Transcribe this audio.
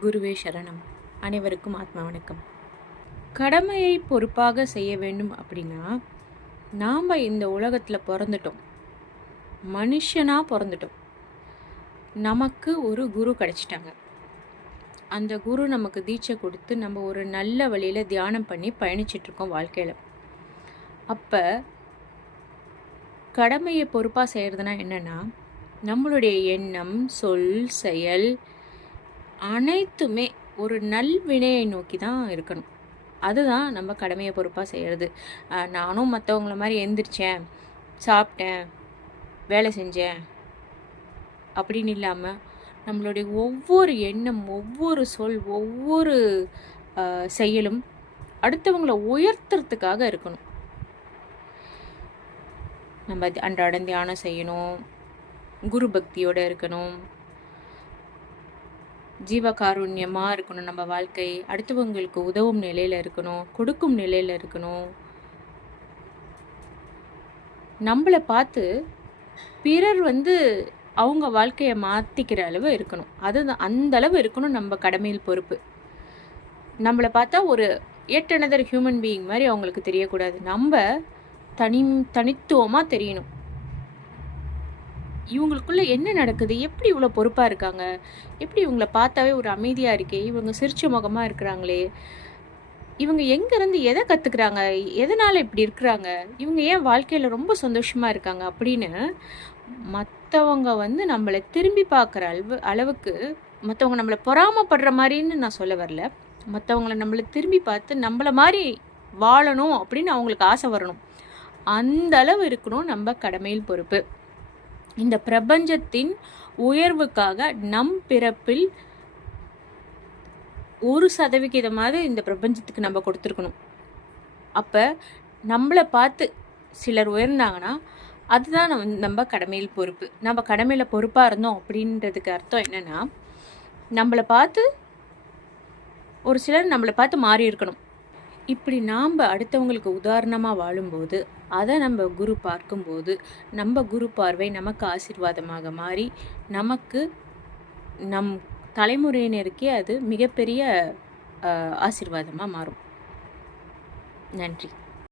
குருவே சரணம். அனைவருக்கும் ஆத்ம வணக்கம். கடமையை பொறுப்பாக செய்ய வேண்டும் அப்படின்னா, நாம் இந்த உலகத்தில் பிறந்துட்டோம், மனுஷனாக பிறந்துட்டோம். நமக்கு ஒரு குரு கிடச்சிட்டாங்க. அந்த குரு நமக்கு தீட்சை கொடுத்து நம்ம ஒரு நல்ல வழியில் தியானம் பண்ணி பயணிச்சிட்ருக்கோம் வாழ்க்கையில். அப்போ கடமையை பொறுப்பாக செய்கிறதுனா என்னென்னா, நம்மளுடைய எண்ணம், சொல், செயல் அனைத்துமே ஒரு நல்வினையை நோக்கி தான் இருக்கணும். அதுதான் நம்ம கடமையை பொறுப்பாக செய்கிறது. நானும் மற்றவங்கள மாதிரி எந்திரிச்சேன், சாப்பிட்டேன், வேலை செஞ்சேன் அப்படின்னு இல்லாமல் நம்மளுடைய ஒவ்வொரு எண்ணம், ஒவ்வொரு சொல், ஒவ்வொரு செயலும் அடுத்தவங்களை உயர்த்துறதுக்காக இருக்கணும். நம்ம அன்றாடம் தியானம் செய்யணும், குரு பக்தியோடு இருக்கணும், ஜீவகாருண்யமாக இருக்கணும். நம்ம வாழ்க்கை அடுத்தவங்களுக்கு உதவும் நிலையில் இருக்கணும், கொடுக்கும் நிலையில் இருக்கணும். நம்மளை பார்த்து பிறர் அவங்க வாழ்க்கையை மாற்றிக்கிற அளவு இருக்கணும். அதுதான், அந்த அளவு இருக்கணும் நம்ம கடமையில் பொறுப்பு. நம்மளை பார்த்தா ஒரு எட் அனதர் ஹியூமன் பீயிங் மாதிரி அவங்களுக்கு தெரியக்கூடாது. நம்ம தனித்துவமாக தெரியணும். இவங்களுக்குள்ள என்ன நடக்குது, எப்படி இவ்வளோ பொறுப்பாக இருக்காங்க, எப்படி இவங்கள பார்த்தாவே ஒரு அமைதியாக இருக்கே, இவங்க சிரிச்ச முகமாக இருக்கிறாங்களே, இவங்க எங்கேருந்து எதை கற்றுக்குறாங்க, எதனால் இப்படி இருக்கிறாங்க, இவங்க ஏன் வாழ்க்கையில் ரொம்ப சந்தோஷமாக இருக்காங்க அப்படின்னு மற்றவங்க நம்மளை திரும்பி பார்க்குற அளவுக்கு மற்றவங்க நம்மளை பொறாமப்படுற மாதிரின்னு நான் சொல்ல வரல. மற்றவங்களை நம்மளை திரும்பி பார்த்து நம்மளை மாதிரி வாழணும் அப்படின்னு அவங்களுக்கு ஆசை வரணும். அந்த அளவு இருக்கணும் நம்ம கடமையில் பொறுப்பு. இந்த பிரபஞ்சத்தின் உயர்வுக்காக நம் பிறப்பில் 1% இந்த பிரபஞ்சத்துக்கு நம்ம கொடுத்துருக்கணும். அப்போ நம்மளை பார்த்து சிலர் உயர்ந்தாங்கன்னா அதுதான் நம்ம கடமையில் பொறுப்பு. நம்ம கடமையில் பொறுப்பாக இருந்தோம் அப்படின்றதுக்கு அர்த்தம் என்னென்னா, நம்மளை பார்த்து ஒரு சிலர் நம்மளை பார்த்து மாறி இருக்கணும். இப்படி நாம் அடுத்தவங்களுக்கு உதாரணமாக வாழும்போது அதை நம்ம குரு பார்க்கும்போது நம்ம குரு பார்வை நமக்கு ஆசீர்வாதமாக மாறி நமக்கு நம் தலைமுறையினருக்கே அது மிகப்பெரிய ஆசீர்வாதமாக மாறும். நன்றி.